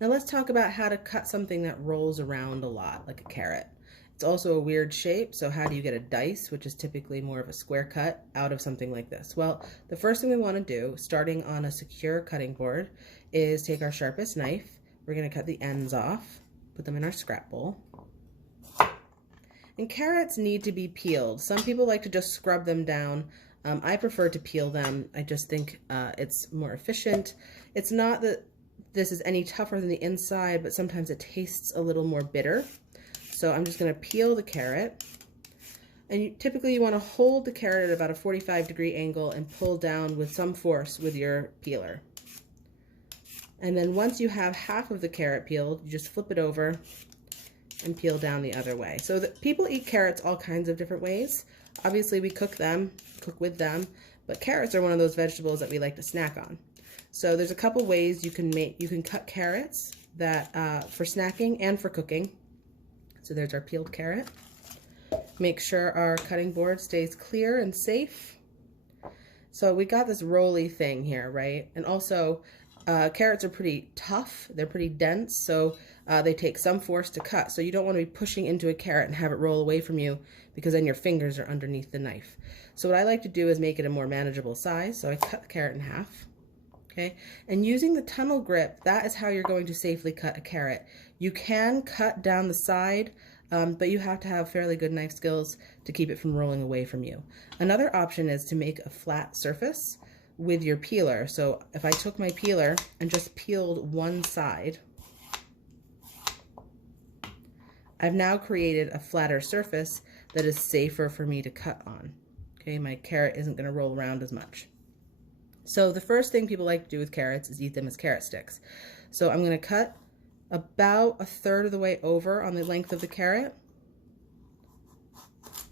Now let's talk about how to cut something that rolls around a lot, like a carrot. It's also a weird shape, so how do you get a dice, which is typically more of a square cut, out of something like this? Well, the first thing we want to do, starting on a secure cutting board, is take our sharpest knife. We're going to cut the ends off, put them in our scrap bowl. And carrots need to be peeled. Some people like to just scrub them down. I prefer to peel them. I just think it's more efficient. It's not that this is any tougher than the inside, but sometimes it tastes a little more bitter. So I'm just going to peel the carrot. And typically you want to hold the carrot at about a 45-degree angle and pull down with some force with your peeler. And then once you have half of the carrot peeled, you just flip it over and peel down the other way. So people eat carrots all kinds of different ways. Obviously we cook with them, but carrots are one of those vegetables that we like to snack on. So there's a couple ways you can cut carrots that for snacking and for cooking. So there's our peeled carrot. Make sure our cutting board stays clear and safe. So we got this rolly thing here, right? And also carrots are pretty tough, they're pretty dense, so they take some force to cut. So you don't want to be pushing into a carrot and have it roll away from you, because then your fingers are underneath the knife. So what I like to do is make it a more manageable size. So I cut the carrot in half. Okay, and using the tunnel grip, that is how you're going to safely cut a carrot. You can cut down the side, but you have to have fairly good knife skills to keep it from rolling away from you. Another option is to make a flat surface with your peeler. So if I took my peeler and just peeled one side, I've now created a flatter surface that is safer for me to cut on. Okay, my carrot isn't going to roll around as much. So the first thing people like to do with carrots is eat them as carrot sticks. So I'm going to cut about 1/3 of the way over on the length of the carrot.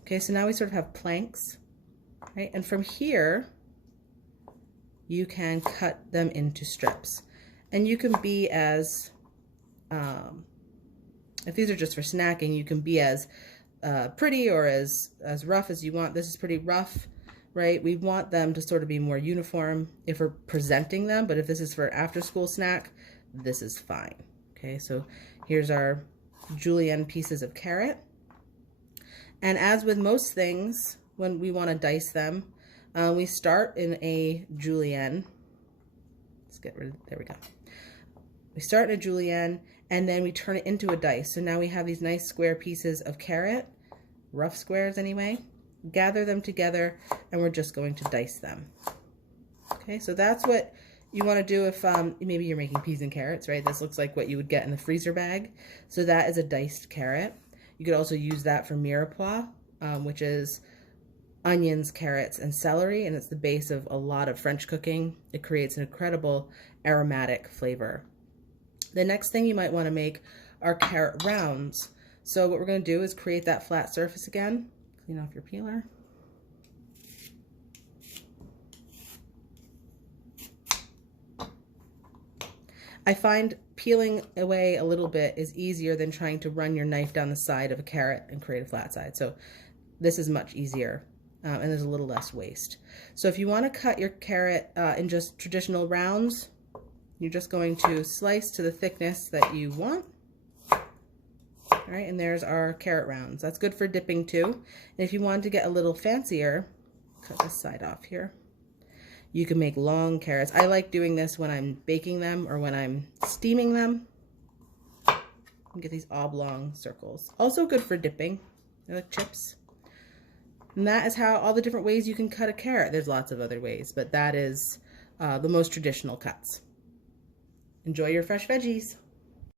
Okay, so now we sort of have planks, right? And from here, you can cut them into strips. And you can be as, if these are just for snacking, you can be as pretty or as rough as you want. This is pretty rough, right? We want them to sort of be more uniform if we're presenting them, but if this is for after school snack, this is fine. Okay, so here's our julienne pieces of carrot. And as with most things, when we want to dice them, we start in a julienne. Let's get rid of, there we go. We start in a julienne and then we turn it into a dice. So now we have these nice square pieces of carrot, rough squares anyway. Gather them together and we're just going to dice them. Okay, so that's what you want to do if maybe you're making peas and carrots, right? This looks like what you would get in the freezer bag. So that is a diced carrot. You could also use that for mirepoix, which is onions, carrots, and celery, and it's the base of a lot of French cooking. It creates an incredible aromatic flavor. The next thing you might want to make are carrot rounds. So what we're going to do is create that flat surface again. Clean off your peeler. I find peeling away a little bit is easier than trying to run your knife down the side of a carrot and create a flat side. So this is much easier and there's a little less waste. So if you want to cut your carrot in just traditional rounds, you're just going to slice to the thickness that you want. All right, and there's our carrot rounds. That's good for dipping too. And if you want to get a little fancier, cut this side off here. You can make long carrots. I like doing this when I'm baking them or when I'm steaming them. You get these oblong circles. Also good for dipping. They're like chips. And that is how all the different ways you can cut a carrot. There's lots of other ways, but that is the most traditional cuts. Enjoy your fresh veggies.